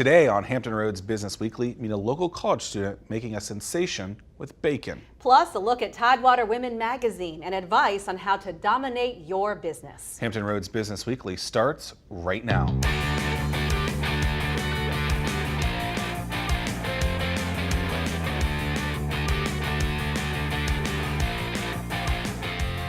Today on Hampton Roads Business Weekly, meet a local college student making a sensation with bacon. Plus, a look at Tidewater Women magazine and advice on how to dominate your business. Hampton Roads Business Weekly starts right now.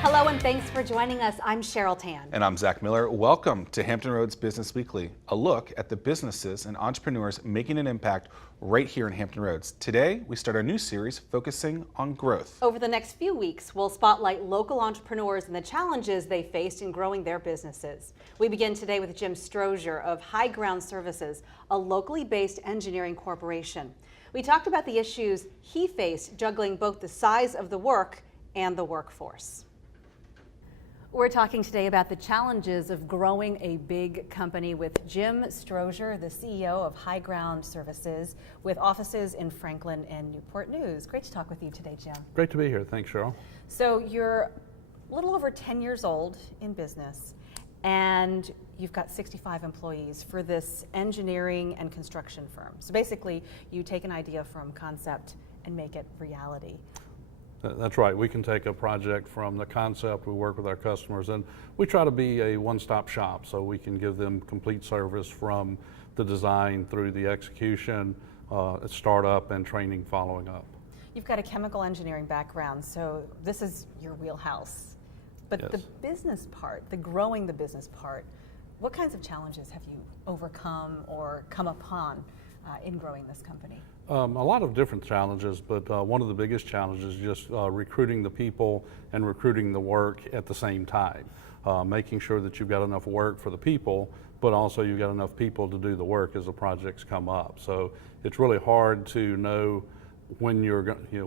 Hello and thanks for joining us. I'm Cheryl Tan. And I'm Zach Miller. Welcome to Hampton Roads Business Weekly, a look at the businesses and entrepreneurs making an impact right here in Hampton Roads. Today, we start a new series focusing on growth. Over the next few weeks, we'll spotlight local entrepreneurs and the challenges they faced in growing their businesses. We begin today with Jim Strozier of High Ground Services, a locally based engineering corporation. We talked about the issues he faced juggling both the size of the work and the workforce. We're talking today about the challenges of growing a big company with Jim Strozier, the CEO of High Ground Services, with offices in Franklin and Newport News. Great to talk with you today, Jim. Great to be here. Thanks, Cheryl. So you're a little over 10 years old in business, and you've got 65 employees for this engineering and construction firm. So basically, you take an idea from concept and make it reality. That's right. We can take a project from the concept, we work with our customers, and we try to be a one-stop shop so we can give them complete service from the design through the execution, startup, and training following up. You've got a chemical engineering background, so this is your wheelhouse. But Yes. the business part, the growing the business part, what kinds of challenges have you overcome or come upon in growing this company? A lot of different challenges, but one of the biggest challenges is just recruiting the people and recruiting the work at the same time. Making sure that you've got enough work for the people, but also you've got enough people to do the work as the projects come up. So it's really hard to know when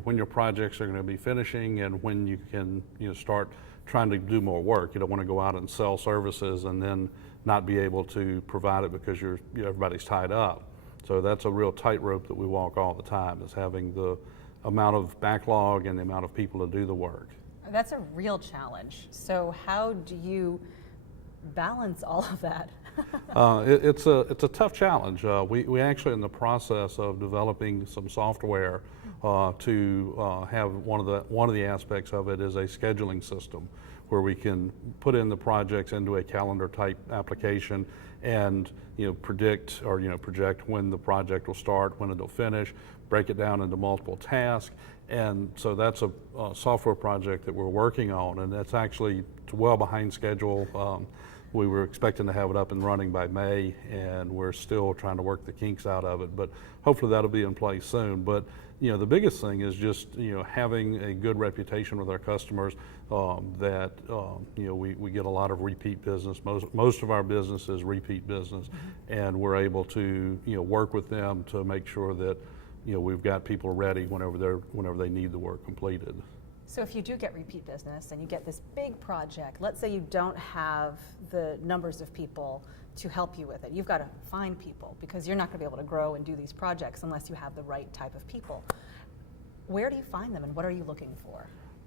when your projects are going to be finishing and when you can start trying to do more work. You don't want to go out and sell services and then not be able to provide it because everybody's tied up. So that's a real tightrope that we walk all the time, is having the amount of backlog and the amount of people to do the work. That's a real challenge. So how do you balance all of that? It's a tough challenge. We actually in the process of developing some software to have one of the aspects of it is a scheduling system where we can put in the projects into a calendar type application and predict or project when the project will start, when it'll finish, break it down into multiple tasks. And so that's a software project that we're working on, and that's actually well behind schedule. We were expecting to have it up and running by May, and we're still trying to work the kinks out of it, but hopefully that'll be in place soon. But the biggest thing is just having a good reputation with our customers, that we get a lot of repeat business. Most of our business is repeat business, and we're able to work with them to make sure that we've got people ready whenever they need the work completed. So if you do get repeat business and you get this big project, let's say you don't have the numbers of people to help you with it. You've got to find people because you're not going to be able to grow and do these projects unless you have the right type of people. Where do you find them and what are you looking for?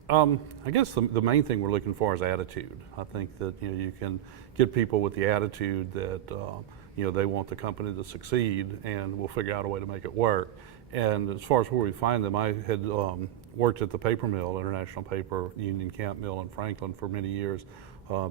I guess the main thing we're looking for is attitude. I think that you can get people with the attitude that they want the company to succeed, and we'll figure out a way to make it work. And as far as where we find them, I had worked at the paper mill, International Paper Union Camp Mill in Franklin for many years.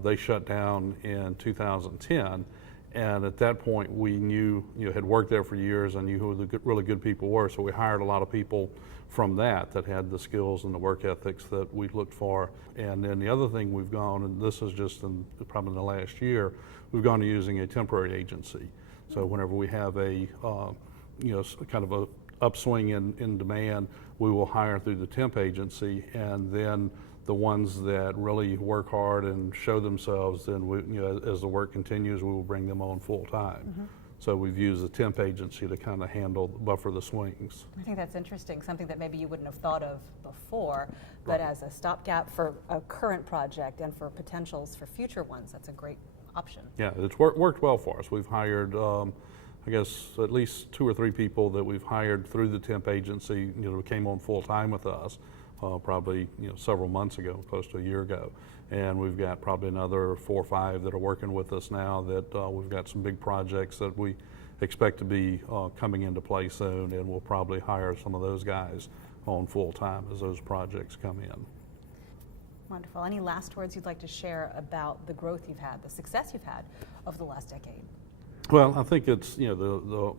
They shut down in 2010, and at that point we knew, had worked there for years and knew who the really good people were, so we hired a lot of people from that had the skills and the work ethics that we looked for. And then the other thing we've gone, and this is just probably in the last year, we've gone to using a temporary agency. So whenever we have a kind of a upswing in demand, we will hire through the temp agency, and then the ones that really work hard and show themselves, then as the work continues, we will bring them on full time. So we've used the temp agency to kind of buffer the swings. I think that's interesting, something that maybe you wouldn't have thought of before, but as a stopgap for a current project and for potentials for future ones, that's a great option. Yeah, it's worked well for us. We've hired I guess at least 2 or 3 people that we've hired through the temp agency, came on full time with us, probably several months ago, close to a year ago. And we've got probably another 4 or 5 that are working with us now that we've got some big projects that we expect to be coming into play soon, and we'll probably hire some of those guys on full time as those projects come in. Wonderful. Any last words you'd like to share about the growth you've had, the success you've had over the last decade? Well, I think it's,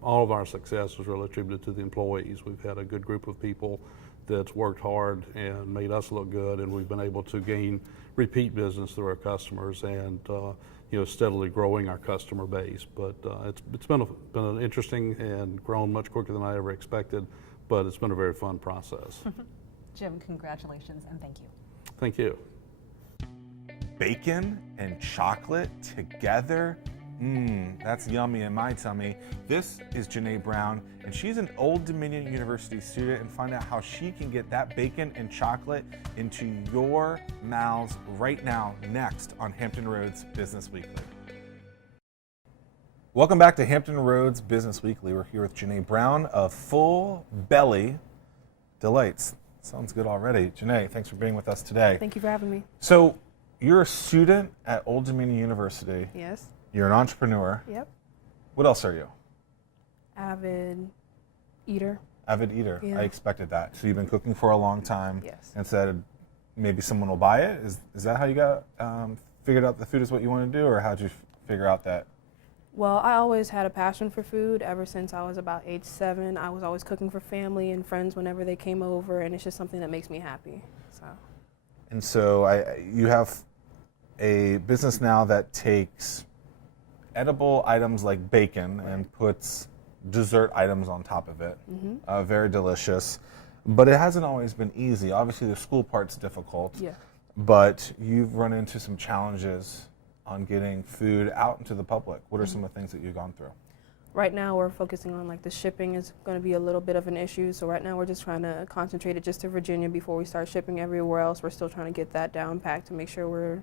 all of our success is really attributed to the employees. We've had a good group of people that's worked hard and made us look good, and we've been able to gain repeat business through our customers and steadily growing our customer base. But it's been an interesting and grown much quicker than I ever expected, but it's been a very fun process. Jim, congratulations and thank you. Thank you. Bacon and chocolate together? That's yummy in my tummy. This is Janae Brown, and she's an Old Dominion University student, and find out how she can get that bacon and chocolate into your mouths right now, next on Hampton Roads Business Weekly. Welcome back to Hampton Roads Business Weekly. We're here with Janae Brown of Full Belly Delights. Sounds good already. Janae, thanks for being with us today. Thank you for having me. So, you're a student at Old Dominion University. Yes. You're an entrepreneur. Yep. What else are you? Avid eater. Avid eater. Yeah. I expected that. So you've been cooking for a long time. Yes. And said maybe someone will buy it. Is that how you got figured out the food is what you want to do, or how'd you figure out that? Well, I always had a passion for food ever since I was about age 7. I was always cooking for family and friends whenever they came over, and it's just something that makes me happy. And so you have a business now that takes edible items like bacon and puts dessert items on top of it. Very delicious. But it hasn't always been easy. Obviously, the school part's difficult. Yeah. But you've run into some challenges on getting food out into the public. What are some of the things that you've gone through? Right now, we're focusing on the shipping is going to be a little bit of an issue. So right now, we're just trying to concentrate it just to Virginia before we start shipping everywhere else. We're still trying to get that down packed to make sure we're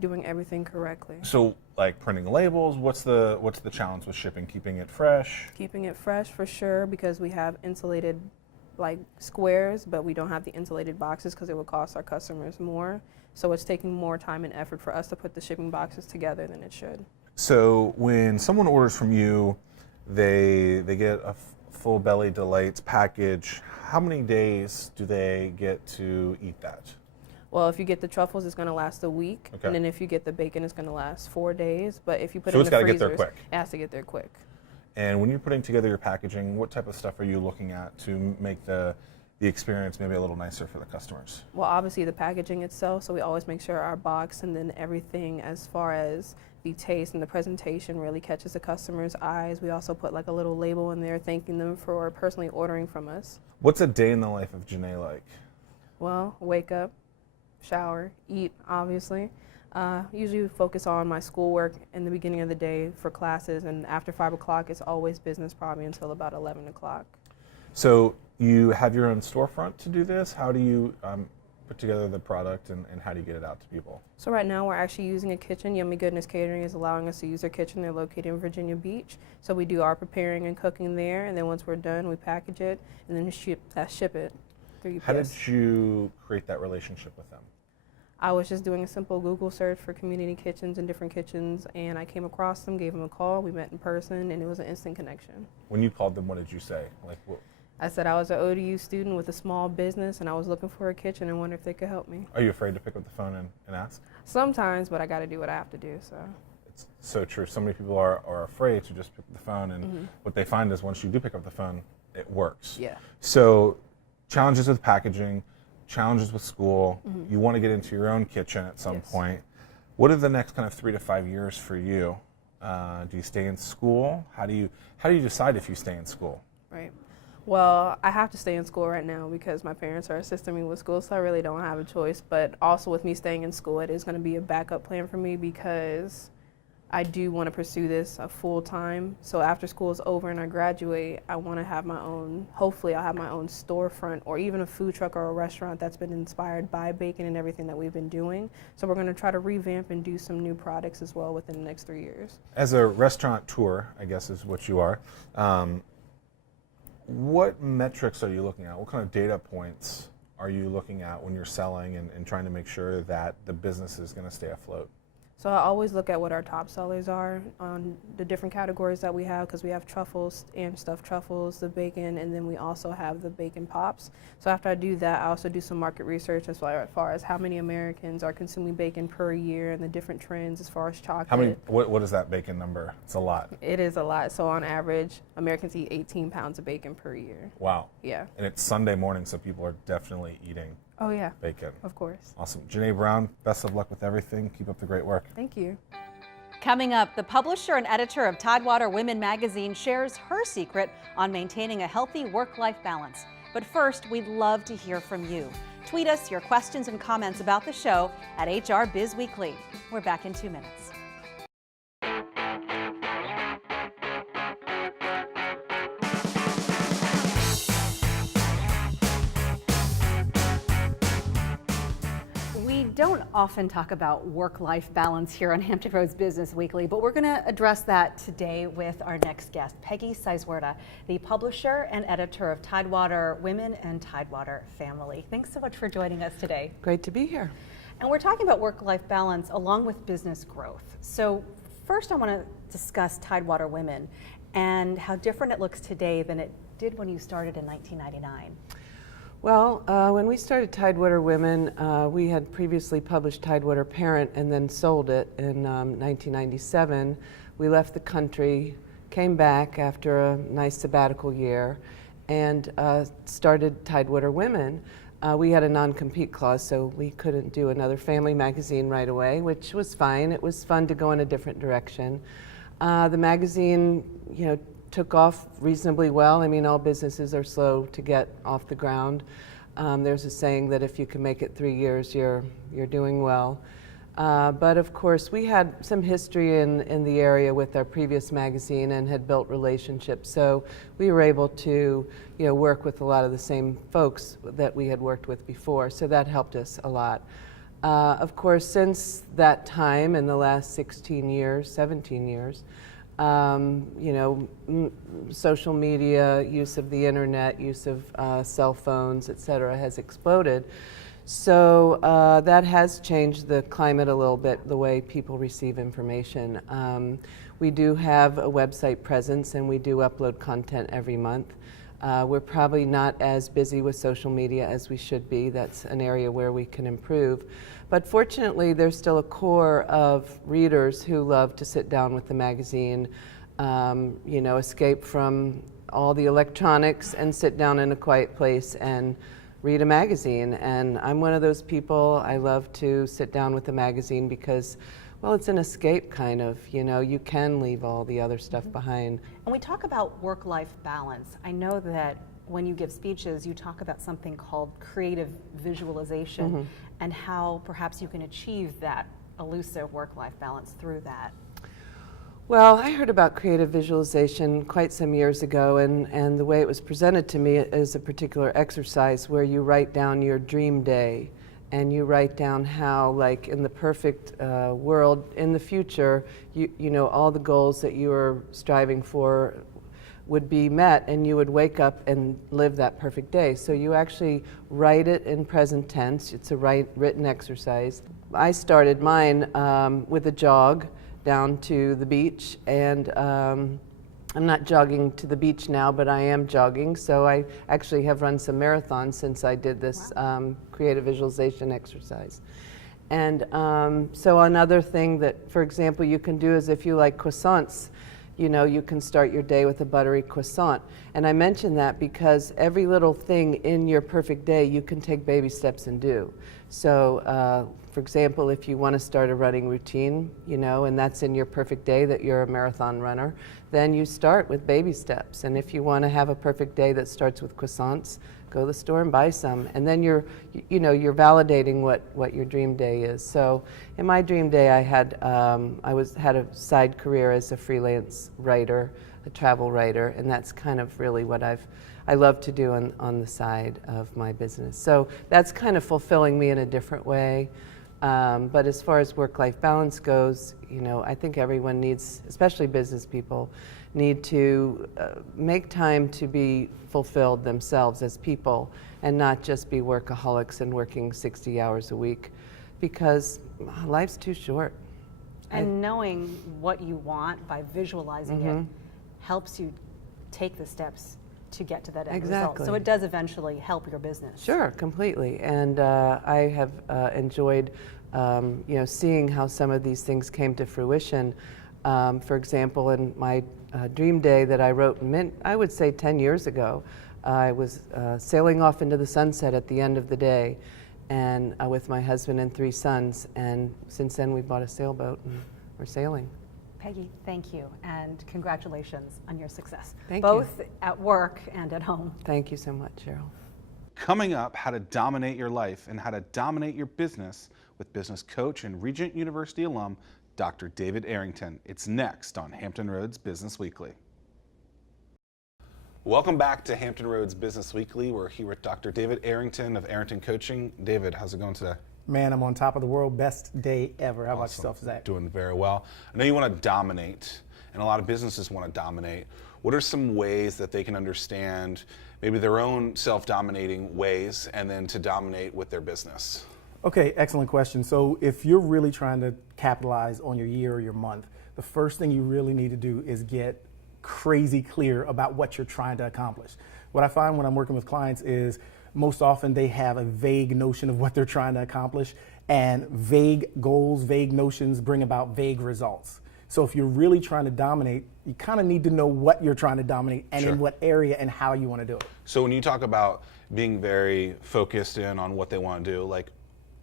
doing everything correctly. So, like printing labels, what's the challenge with shipping? Keeping it fresh? Keeping it fresh for sure, because we have insulated squares, but we don't have the insulated boxes because it would cost our customers more. So it's taking more time and effort for us to put the shipping boxes together than it should. So when someone orders from you, they get a Full Belly Delights package. How many days do they get to eat that? Well, if you get the truffles, it's going to last a week. Okay. And then if you get the bacon, it's going to last 4 days. But if you put So it it's in the gotta get freezers, there quick. it has to get there quick. And when you're putting together your packaging, what type of stuff are you looking at to make the experience maybe a little nicer for the customers? Well, obviously the packaging itself, so we always make sure our box and then everything as far as the taste and the presentation really catches the customer's eyes. We also put a little label in there thanking them for personally ordering from us. What's a day in the life of Janae like? Well, wake up, shower, eat, obviously. Usually focus on my schoolwork in the beginning of the day for classes, and after 5 o'clock, it's always business probably until about 11 o'clock. So you have your own storefront to do this? How do you put together the product, and how do you get it out to people? So right now we're actually using a kitchen. Yummy Goodness Catering is allowing us to use their kitchen. They're located in Virginia Beach. So we do our preparing and cooking there, and then once we're done, we package it and then ship it through UPS. How did you create that relationship with them? I was just doing a simple Google search for community kitchens and different kitchens, and I came across them, gave them a call, we met in person, and it was an instant connection. When you called them, what did you say? I said I was an ODU student with a small business, and I was looking for a kitchen and wondered if they could help me. Are you afraid to pick up the phone and ask? Sometimes, but I got to do what I have to do, so. It's so true. So many people are afraid to just pick up the phone, and what they find is once you do pick up the phone, it works. Yeah. So challenges with packaging, challenges with school, you want to get into your own kitchen at some point. What are the next kind of 3 to 5 years for you? Do you stay in school? How do you decide if you stay in school? Right. Well, I have to stay in school right now because my parents are assisting me with school, so I really don't have a choice. But also with me staying in school, it is going to be a backup plan for me because I do want to pursue this full time. So after school is over and I graduate, I want to have my own, hopefully I'll have my own storefront or even a food truck or a restaurant that's been inspired by bacon and everything that we've been doing. So we're going to try to revamp and do some new products as well within the next 3 years. As a restaurateur, I guess is what you are, what metrics are you looking at? What kind of data points are you looking at when you're selling and trying to make sure that the business is going to stay afloat? So I always look at what our top sellers are on the different categories that we have, because we have truffles and stuffed truffles, the bacon, and then we also have the bacon pops. So after I do that, I also do some market research as far as how many Americans are consuming bacon per year and the different trends as far as chocolate. How many? What is that bacon number? It's a lot. It is a lot. So on average, Americans eat 18 pounds of bacon per year. Wow. Yeah. And it's Sunday morning, so people are definitely eating Oh yeah, bacon. of course. Awesome. Janae Brown, best of luck with everything. Keep up the great work. Thank you. Coming up, the publisher and editor of Tidewater Women magazine shares her secret on maintaining a healthy work-life balance. But first, we'd love to hear from you. Tweet us your questions and comments about the show at HR Biz Weekly. We're back in 2 minutes. We don't often talk about work-life balance here on Hampton Roads Business Weekly, but we're going to address that today with our next guest, Peggy Sizewerda, the publisher and editor of Tidewater Women and Tidewater Family. Thanks so much for joining us today. Great to be here. And we're talking about work-life balance along with business growth. So first I want to discuss Tidewater Women and how different it looks today than it did when you started in 1999. Well, when we started Tidewater Women, we had previously published Tidewater Parent and then sold it in 1997. We left the country, came back after a nice sabbatical year, and started Tidewater Women. We had a non-compete clause, so we couldn't do another family magazine right away, which was fine. It was fun to go in a different direction. The magazine, took off reasonably well. I mean, all businesses are slow to get off the ground. There's a saying that if you can make it 3 years, you're doing well. But of course, we had some history in the area with our previous magazine and had built relationships. So we were able to, work with a lot of the same folks that we had worked with before. So that helped us a lot. Of course, since that time, in the last 17 years, social media, use of the internet, use of cell phones, et cetera, has exploded. So that has changed the climate a little bit, the way people receive information. We do have a website presence and we do upload content every month. We're probably not as busy with social media as we should be. That's an area where we can improve. But fortunately, there's still a core of readers who love to sit down with the magazine, escape from all the electronics and sit down in a quiet place and read a magazine. And I'm one of those people. I love to sit down with the magazine because, well, it's an escape kind of, you can leave all the other stuff behind. And we talk about work-life balance. I know that when you give speeches, you talk about something called creative visualization and how perhaps you can achieve that elusive work-life balance through that. Well, I heard about creative visualization quite some years ago, and the way it was presented to me is a particular exercise where you write down your dream day, and you write down how, like in the perfect world in the future, all the goals that you are striving for would be met, and you would wake up and live that perfect day. So you actually write it in present tense. It's a written exercise. I started mine with a jog down to the beach, and I'm not jogging to the beach now, but I am jogging. So I actually have run some marathons since I did this creative visualization exercise. And so another thing that, for example, you can do is if you like croissants, you can start your day with a buttery croissant. And I mention that because every little thing in your perfect day you can take baby steps and do. So, for example, if you want to start a running routine, and that's in your perfect day that you're a marathon runner, then you start with baby steps. And if you want to have a perfect day that starts with croissants, go to the store and buy some. And then you're validating what your dream day is. So in my dream day, I had a side career as a freelance writer, a travel writer, and that's kind of really what I love to do on the side of my business. So that's kind of fulfilling me in a different way. But as far as work-life balance goes, I think everyone needs, especially business people, need to make time to be fulfilled themselves as people and not just be workaholics and working 60 hours a week, because life's too short. And knowing what you want by visualizing it helps you take the steps to get to that end result. So it does eventually help your business. Sure, completely. And I have enjoyed, seeing how some of these things came to fruition. For example, in my dream day that I wrote, I would say 10 years ago, I was sailing off into the sunset at the end of the day, and with my husband and 3 sons. And since then, we bought a sailboat and we're sailing. Peggy, thank you, and congratulations on your success. Thank both you. at work and at home. Thank you so much, Cheryl. Coming up, how to dominate your life and how to dominate your business with business coach and Regent University alum, Dr. David Arrington. It's next on Hampton Roads Business Weekly. Welcome back to Hampton Roads Business Weekly. We're here with Dr. David Arrington of Arrington Coaching. David, how's it going today? Man, I'm on top of the world. Best day ever. How about Awesome. yourself, Zach? Doing very well. I know you want to dominate, and a lot of businesses want to dominate. What are some ways that they can understand maybe their own self-dominating ways and then to dominate with their business? Okay, excellent question. So if you're really trying to capitalize on your year or your month, the first thing you really need to do is get crazy clear about what you're trying to accomplish. What I find when I'm working with clients is most often they have a vague notion of what they're trying to accomplish, and vague goals, vague notions bring about vague results. So if you're really trying to dominate, you kind of need to know what you're trying to dominate and Sure. in what area and how you want to do it. So when you talk about being very focused in on what they want to do, like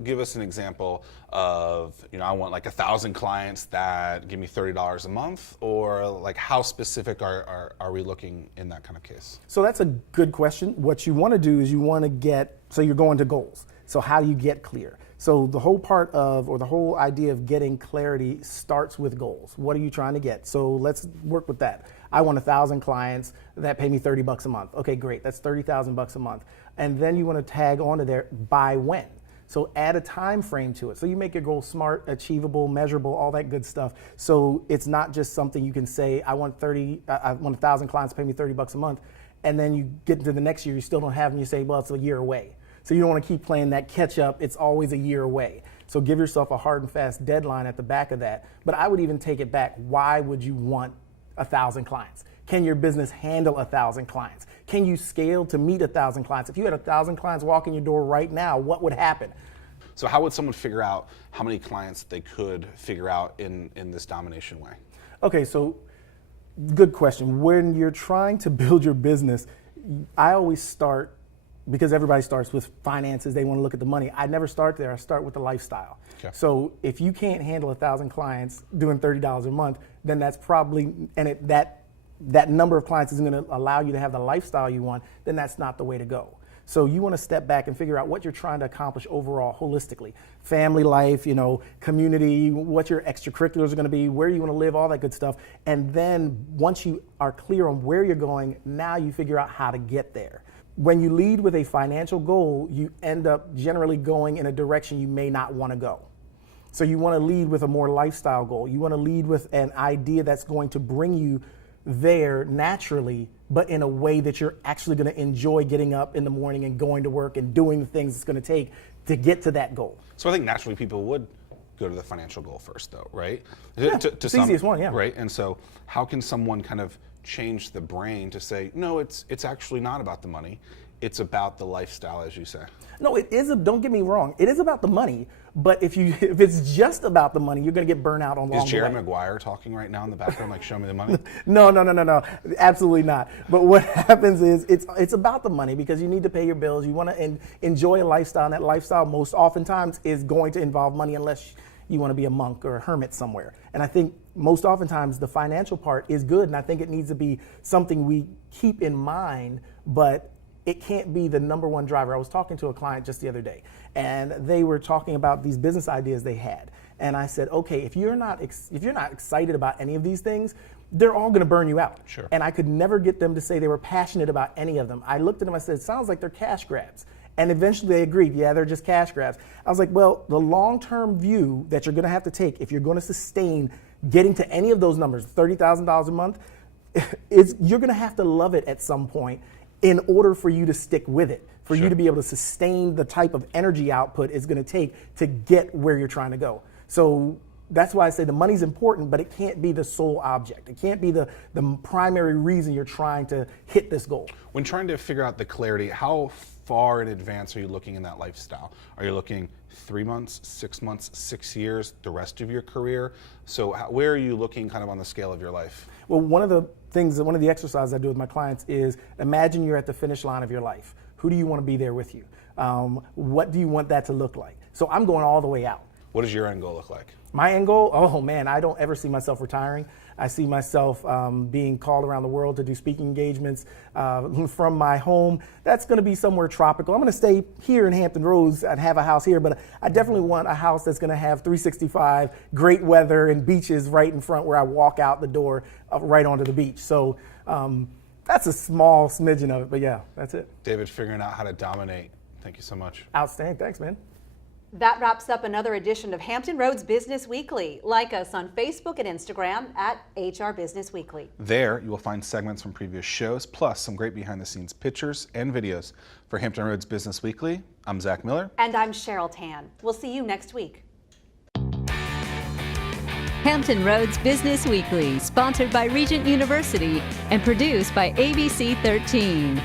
give us an example of, I want like 1,000 clients that give me $30 a month, or like how specific are we looking in that kind of case? So that's a good question. What you want to do is you want to so you're going to goals. So how do you get clear? So the whole the whole idea of getting clarity starts with goals. What are you trying to get? So let's work with that. I want 1,000 clients that pay me $30 a month. Okay, great. That's $30,000 a month. And then you want to tag onto there by when. So add a time frame to it. So you make your goal smart, achievable, measurable, all that good stuff. So it's not just something you can say, I want 1,000 clients to pay me $30 a month. And then you get into the next year, you still don't have them. You say, well, it's a year away. So you don't want to keep playing that catch up. It's always a year away. So give yourself a hard and fast deadline at the back of that. But I would even take it back. Why would you want 1,000 clients? Can your business handle 1,000 clients? Can you scale to meet 1,000 clients? If you had 1,000 clients walk in your door right now, what would happen? So how would someone figure out how many clients they could figure out in this domination way? Okay, so good question. When you're trying to build your business, I always start, because everybody starts with finances, they want to look at the money. I never start there. I start with the lifestyle. Okay. So if you can't handle 1,000 clients doing $30 a month, then that's probably, that number of clients isn't going to allow you to have the lifestyle you want, then that's not the way to go. So you want to step back and figure out what you're trying to accomplish overall, holistically. Family life, community, what your extracurriculars are going to be, where you want to live, all that good stuff. And then once you are clear on where you're going, now you figure out how to get there. When you lead with a financial goal, you end up generally going in a direction you may not want to go. So you want to lead with a more lifestyle goal. You want to lead with an idea that's going to bring you there naturally, but in a way that you're actually going to enjoy getting up in the morning and going to work and doing the things it's going to take to get to that goal. So I think naturally people would go to the financial goal first, though, right? Yeah, it's the easiest one, yeah. Right, and so how can someone kind of change the brain to say, no, it's actually not about the money, it's about the lifestyle, as you say? No, it is. Don't get me wrong. It is about the money, but if it's just about the money, you're going to get burnt out on long Is Jerry way. Maguire talking right now in the background, like, show me the money? No, absolutely not. But what happens is it's about the money, because you need to pay your bills. You want to enjoy a lifestyle, and that lifestyle most oftentimes is going to involve money, unless you want to be a monk or a hermit somewhere. And I think most oftentimes the financial part is good, and I think it needs to be something we keep in mind, but it can't be the number one driver. I was talking to a client just the other day, and they were talking about these business ideas they had. And I said, okay, if you're not excited about any of these things, they're all going to burn you out. Sure. And I could never get them to say they were passionate about any of them. I looked at them, I said, it sounds like they're cash grabs. And eventually they agreed, yeah, they're just cash grabs. I was like, well, the long-term view that you're going to have to take if you're going to sustain getting to any of those numbers, $30,000 a month, is you're going to have to love it at some point in order for you to stick with it, for Sure. you to be able to sustain the type of energy output it's going to take to get where you're trying to go. So that's why I say the money's important, but it can't be the sole object. It can't be the primary reason you're trying to hit this goal. When trying to figure out the clarity, how far in advance are you looking in that lifestyle? Are you looking 3 months, 6 months, 6 years, the rest of your career? So where are you looking kind of on the scale of your life? Well, one of the exercises I do with my clients is imagine you're at the finish line of your life. Who do you want to be there with you? What do you want that to look like? So I'm going all the way out. What does your end goal look like? My end goal? Oh man, I don't ever see myself retiring. I see myself being called around the world to do speaking engagements from my home. That's going to be somewhere tropical. I'm going to stay here in Hampton Roads and have a house here, but I definitely want a house that's going to have 365, great weather, and beaches right in front where I walk out the door right onto the beach. So that's a small smidgen of it, but yeah, that's it. David, figuring out how to dominate. Thank you so much. Outstanding. Thanks, man. That wraps up another edition of Hampton Roads Business Weekly. Like us on Facebook and Instagram at HR Business Weekly. There, you will find segments from previous shows, plus some great behind-the-scenes pictures and videos. For Hampton Roads Business Weekly, I'm Zach Miller. And I'm Cheryl Tan. We'll see you next week. Hampton Roads Business Weekly, sponsored by Regent University and produced by ABC 13.